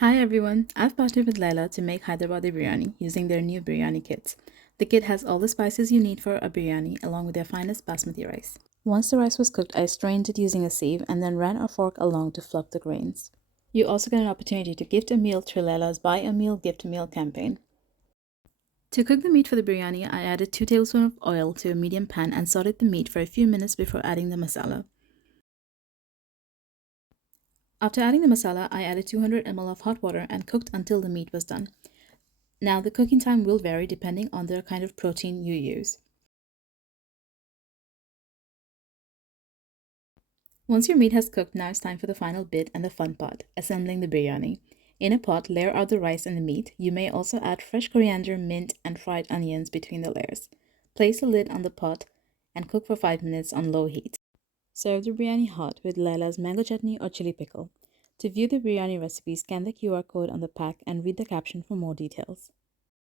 Hi everyone, I've partnered with Laila to make Hyderabadi Biryani using their new biryani kit. The kit has all the spices you need for a biryani along with their finest basmati rice. Once the rice was cooked, I strained it using a sieve and then ran a fork along to fluff the grains. You also get an opportunity to gift a meal through Laila's Buy a Meal Gift a Meal campaign. To cook the meat for the biryani, I added 2 tablespoons of oil to a medium pan and sauteed the meat for a few minutes before adding the masala. After adding the masala, I added 200 ml of hot water and cooked until the meat was done. Now, the cooking time will vary depending on the kind of protein you use. Once your meat has cooked, now it's time for the final bit and the fun part, assembling the biryani. In a pot, layer out the rice and the meat. You may also add fresh coriander, mint, and fried onions between the layers. Place the lid on the pot and cook for 5 minutes on low heat. Serve the biryani hot with Laila's mango chutney or chili pickle. To view the biryani recipe, scan the QR code on the pack and read the caption for more details.